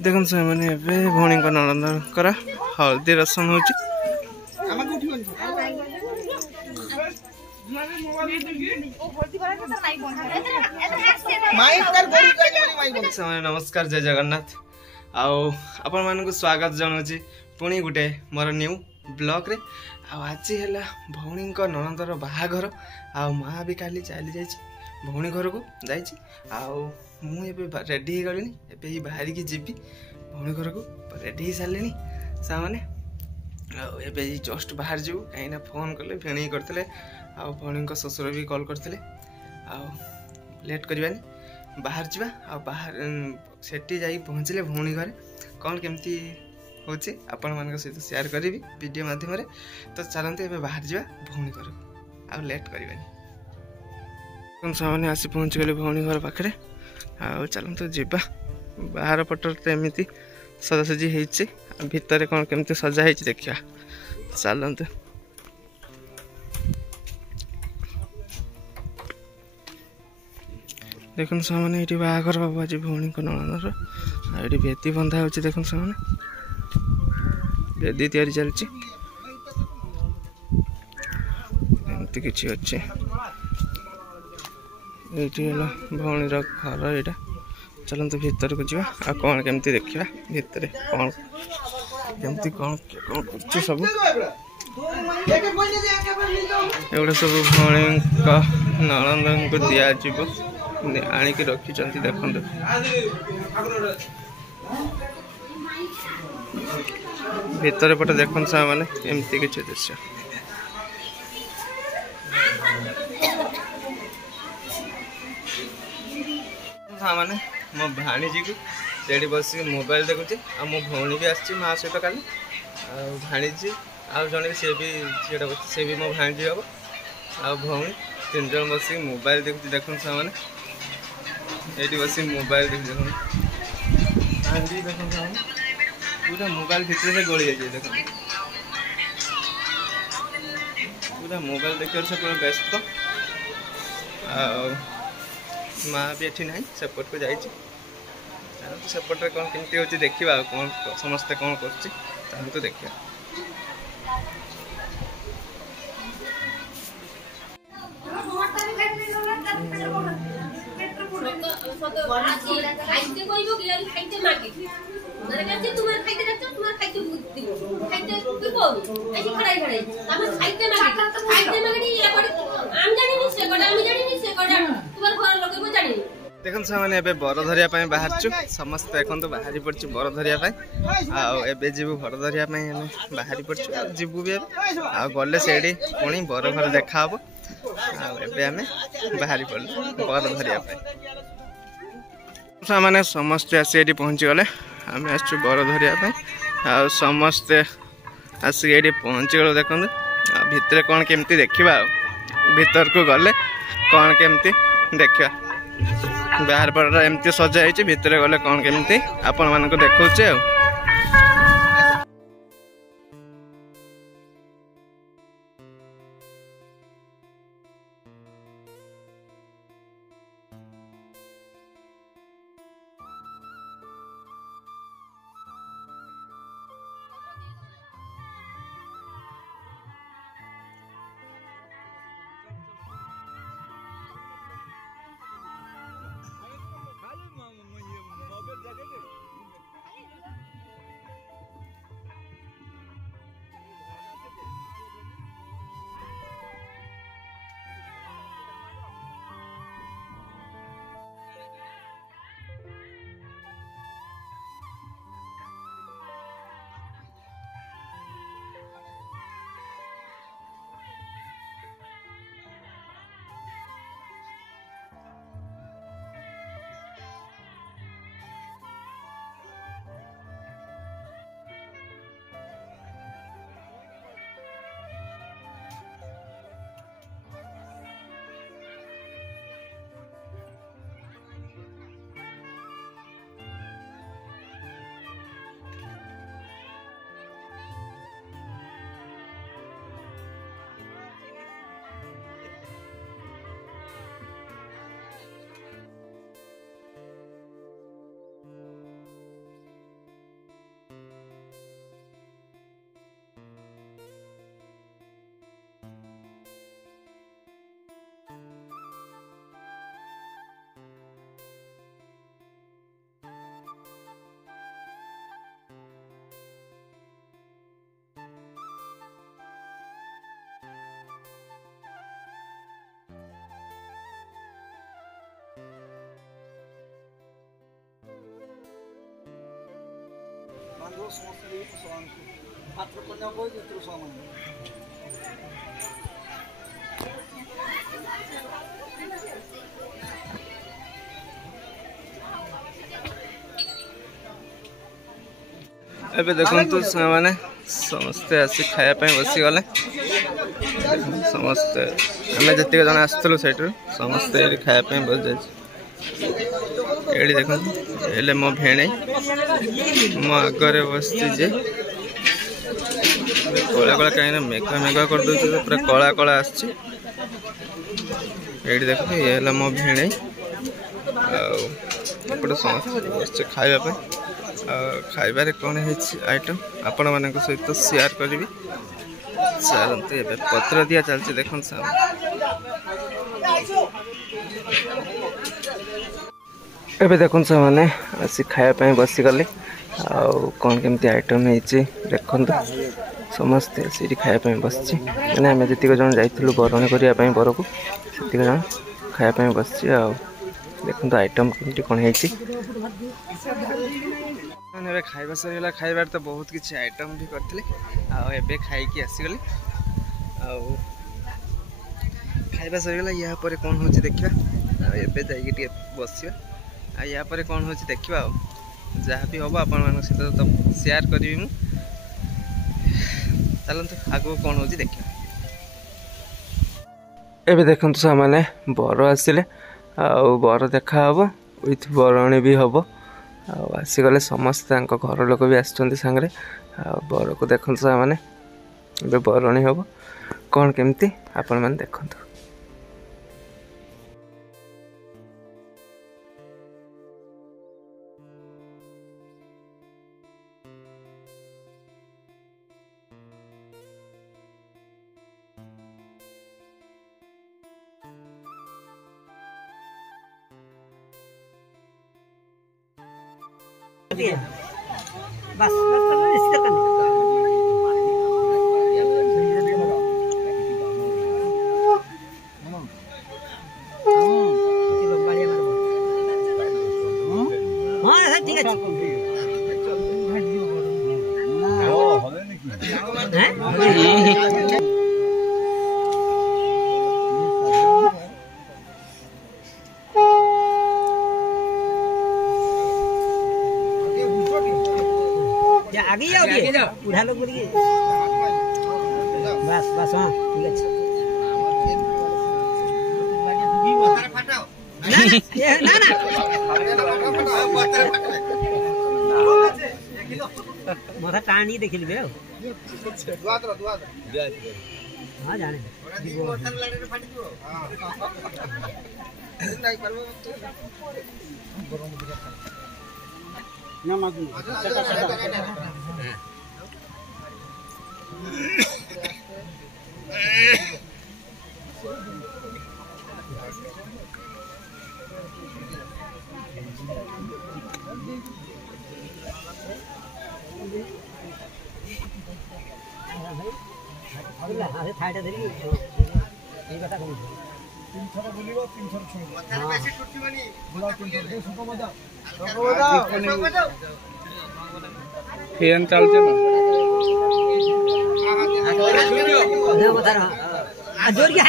देखो से मैंने भौणी नणंदर हल्दी रसम हो नमस्कार जय जगन्नाथ आपण मान स्वागत जनावि पुणी गुटे मोर न्यू ब्लॉग रे आज है भौणी नणंदर बाहाघर माँ भी काली चली जा भौणी घर को मुझे रेडी हो गली एवं बाहर की जीवी भौणी घर को रेडी हो सारे सामने जस्ट बाहर जीव कहीं फोन कले भेणी करते भौणी ससुर भी कॉल करते लेट करवानी बाहर जावा बाहर सेठी जा पहुँचले भौणी घर कौन केमती होची आपण मान सहित शेयर करी वीडियो माध्यम तो चलते ए बाहर जावा भौणी घर को लेट करवानी सामने आसी पहुँच गले भौणी घर पाखे चलते जीवा बाहर पटर तो एमती सजासजी हो भितर कौन केमती सजा हो देखा चलते देख सामने ये बाहर बाबू आज भौणी नणंदर ये बेदी बंधा हो देख सामने बेदी तैयारी चलती एमती किसी अच्छे ये भौणीर घर यहाँ चलते भीतर को जावा आ कौन केमती देखा भितर कौन केमती कौन कौन कर सब एगुड़ा सब भौणी नणंद को दि आणिक रखी देखते भीतर पटे देखते सा मैंने एमती किसी दृश्य मैंने मो भाणीजी को से बस मोबाइल देखुचे मो भौणी भी आसी माँ सहित काली भाणीजी आउ जड़े सी भी झीटा बस सी भी मो भाणीजी हम आ भौणी तीन जन बस मोबाइल देखुचे देखते सामने ये बस मोबाइल देख भाणीजी देखते पूरा मोबाइल भितर से गली जाइए देख पूरा मोबाइल देखिए पूरा व्यस्त माँ भी एठी ना सेपट को जाइए सेपटे कौन केमती हो देखा कौन समस्ते कौन कर तो देखा देखो से बर धरिया बाहर समस्त देखो बाहरी पड़े बर धरिया जीव बर धरिया बाहरी पड़े जीवु भी गले से पुणी बर घर देखा आम बाहरी पड़े बर धरिया मैंने समस्ते आसी पहुँची गले आम आस बर धरिया समस्ते आसिक पहुँची गल देखते भितर कौन केमती देखा भीतर को गले कौन केमती देखा बाहर पट एमती सजा हो भितर गले कौन केमती आपण मानक देखौचे एबे देखंतु सामाने समस्ते आसी खाया पे बसी गले समस्ते हमें जति जन आस्तलु सेटु समस्ते एडी खाया पे बस जाय एडी देखंतु एले मो भेणे मो आगरे बसती जे कोला कोला काई ना मेघा मेघा कर दउ पूरा कोला कोला आछी एडी देखो ये हला मो भेणे एपटे समस्ते खाया पे खाइबार कौन है आइटम आपण मान सहित शेयर करी चलते पत्र दिया चलती देख एबे देखुन से माने आसी खाया बसी गले कौन केमती आइटम है देखु समस्ते सीटी खाया बसची मैंने आम जी जन जाइलु बरणी करने बर को से जन खाया बसची देखु आइटम केमती कौन है खाइबा सरीगला खाइबार तो बहुत किसी आइटम भी करते आबे खाई आसीगली खाइबा सरीगला या पर कौन हो देखा एबे जाइए बसिया या पर कौन हो देखा जहाँ भी हम आपण मान सहित तो शेयर करी चलते आगो कौन हो देखा एबे देखंतु सामाने बर आसिले बर देखा हम विथ बरणी भी हम आसीगले समस्ते घर लोक भी आसुँच सांगे बर को देखते मैंने बरणी हम कौन केमती आपण मैंने देखु बस इसका करना हाँ ठीक है आगे जाओ उठा लो बोलिए बस बस हाँ ठीक है ना ना माथा टाणी देख ली हाँ जाने ना मागू अरे फाइटा धरी ये कथा कहू 3 थर बुलिबो 3 थर छु मथार बेसी टुटिबनी बुला 3 थर सुख बजा फेन चलते ना अरे बता रहा आ जोर क्या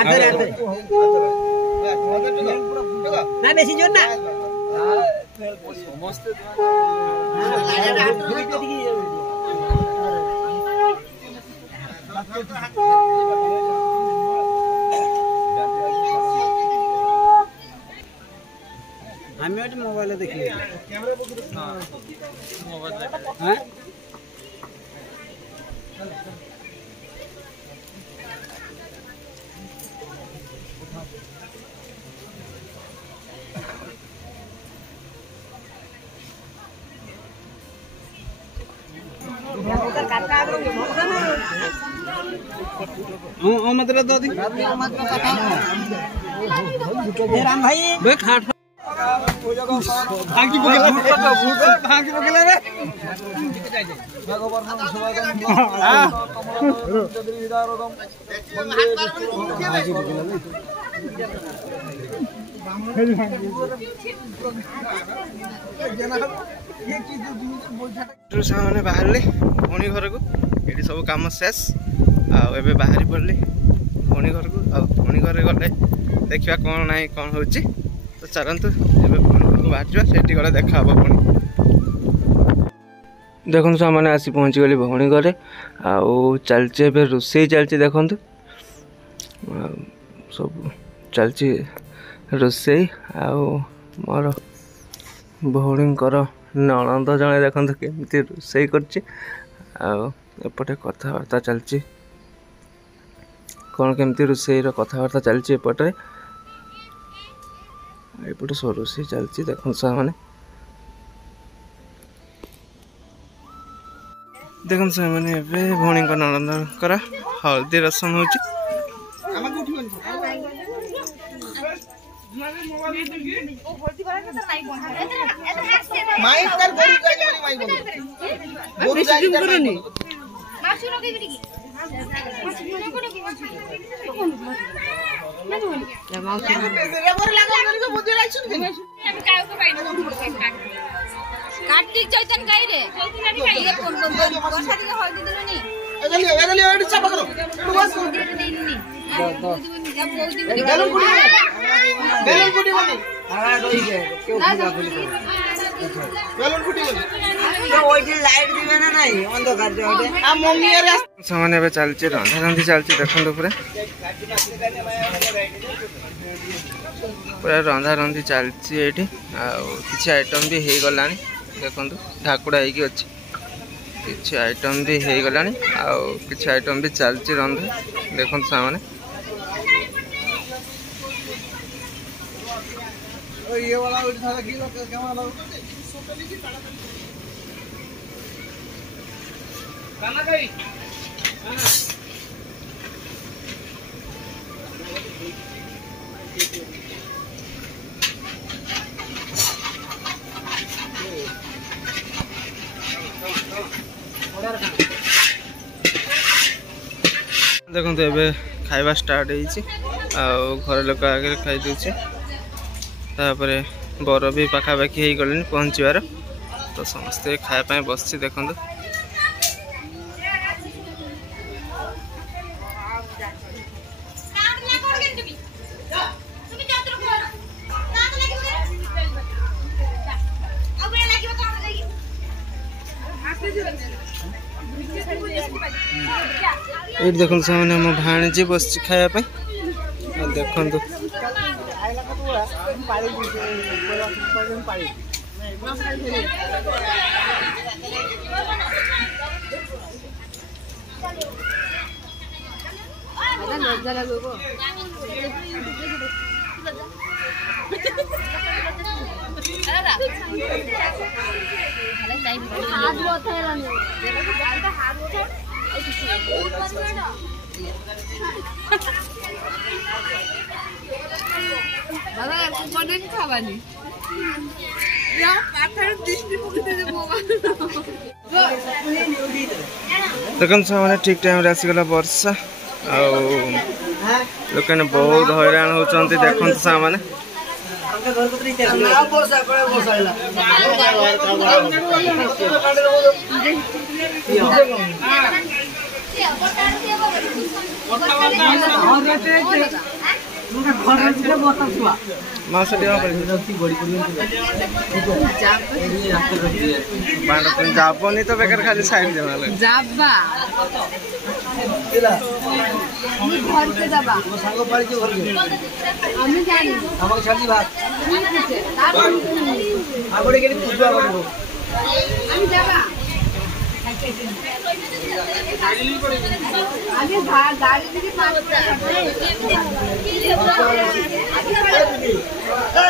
अंदर अंदर ना बेसी जोर ना समस्त हमें मोबाइल देखिए मोबाइल हैं मतलब दो दिन राम भाई भांगी पकेला भांगी पकेला रे भगवान सुभागम हां चंद्री विदारोगम वंदे सामने बाहर पुणी घर को ये सब कम शेष आबे बाहर पड़े पुणी घर को पुणी घर गले देखा कौन ना कौन हो तो चलतु एवं पुणी घर को बाहर से गले देखा हम पुणी देखो सामने आसी पहुँची गली भौणी घरे चलचे रोसई चलती देखु सब चलची रोसई मोर भौणी नणंद जड़े देखो केमती रोसई करपटे कथबार्ता चलची कौन केमती रोसई कथबार्ता चलची एपटे एपटे सब रोसई चलची देखो सामने देखो सामने भौणी नणंद हल्दी रसम हो कार्तिक चैतन गाई रे ये फोन वर्षा दिन हल्दी देनी एगली चाप करो बेलून फुटी बनी हां रही है क्यों फुला फुली बेलून फुटी बनी तो ओइठी लाइट दिबे ना नहीं अंधकार जोटे आ मम्मी रे सामने बे चलची रंधा रंधी चलची देखंदो पूरा रंधा रंधी चलची एठी आ किछि आइटम भी हे गलानी देखंदो ढाकुड़ा हेकी अछि किछि आइटम भी हे गलानी आ किछि आइटम भी चलची रंधा देखंदो सामने ये वाला उठा की केमा लग खाना खाई देखो ए खाइबा स्टार्ट घर लोक आगे खाई दूचे तापरे बर भी पाखापाखि हो गले पहुँचवार तो समस्ते खायापी बस देखो ये देखो सामने मो भाणीजी बस खायापी देखो देखो सामने ठीक टाइम आसीगला वर्षा लोक बहुत हैरान होती देखो सामने जाबनी तो बेकार खाली साइड देवा जाबा घर के जाबा संग पड़ी के घर के हम जानी हमर छाली बात आबड़े के पूजा करबो हम जाबा आगे गाड़ी के पास ए